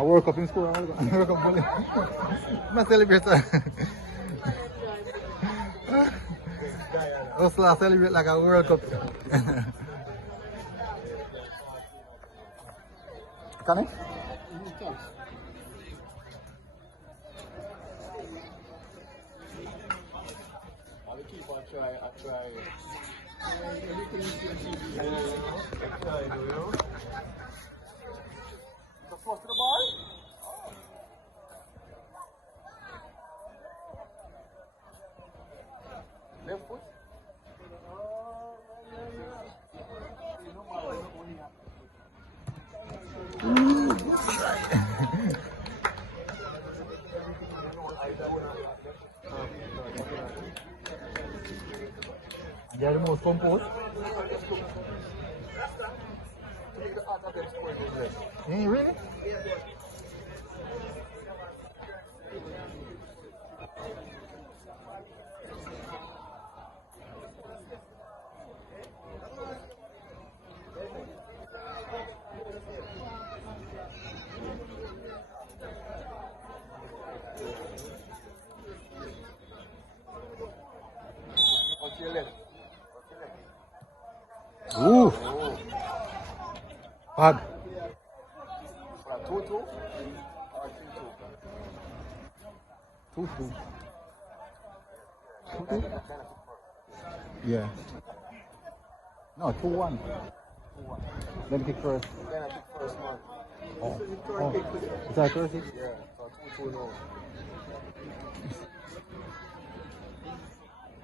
I work up in school. I work up bully. I celebrate. Also, I celebrate like a World Cup. Can I? I try. The first to the ball? Left foot? They are the most composed. Hey, really? What's your left? Ooh. Hard. 2-2 or 3-2? 2-2. 2-2? Yeah. No, 2-1. Then kick first. Then I took first one. Oh. Is that first? Yeah, so 2-2 now.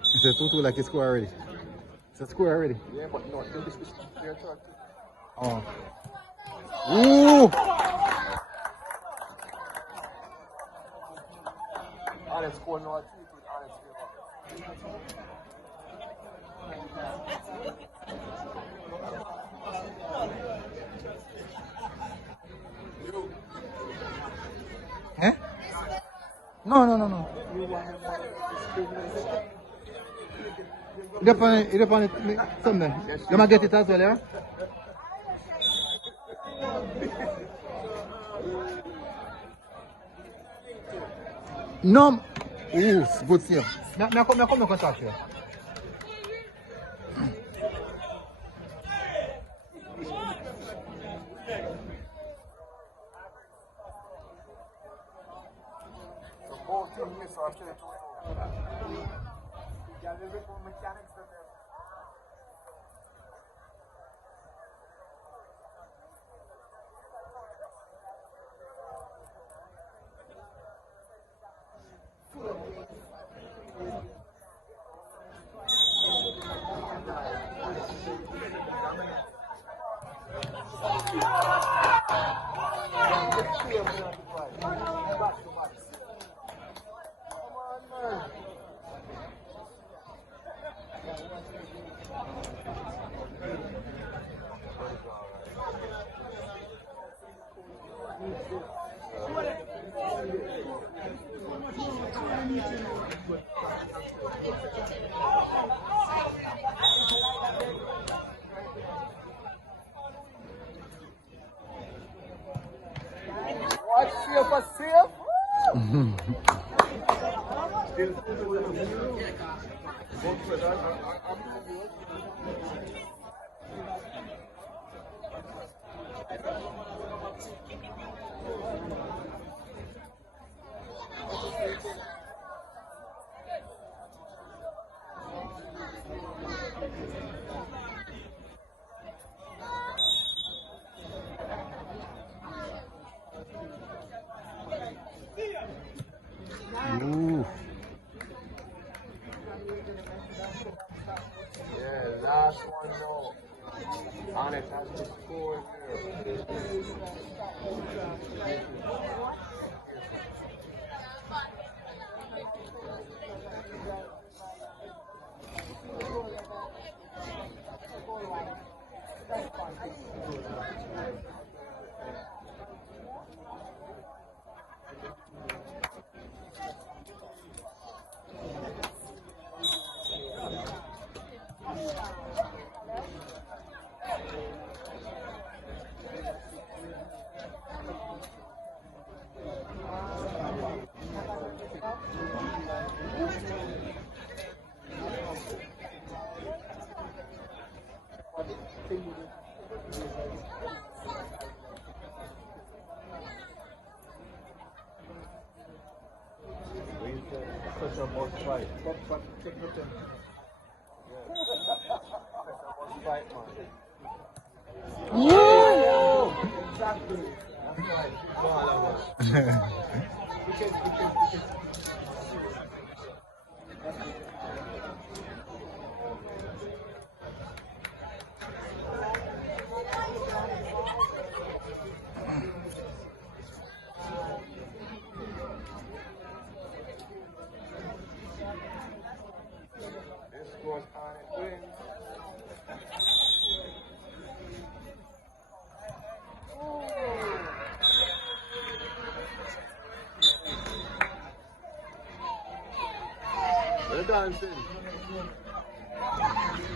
It's a 2-2 like you score already. It's a score already. Yeah, but no, this is their turn. Oh. Ooh! Alex scored now 3-2 with Alex Eh? No. It depends on something. You might get it as well, yeah? No. Ooh, good save. Me come contact you. So both teams miss, so I'm still 2-2. Yeah, there's a bit more mechanics than there. What safe for safe? Ooh. Yeah, last one now. Must fight. But take your time. Must fight, man. Exactly. That's right. Go on, Because. This goes on it wins. They're dancing.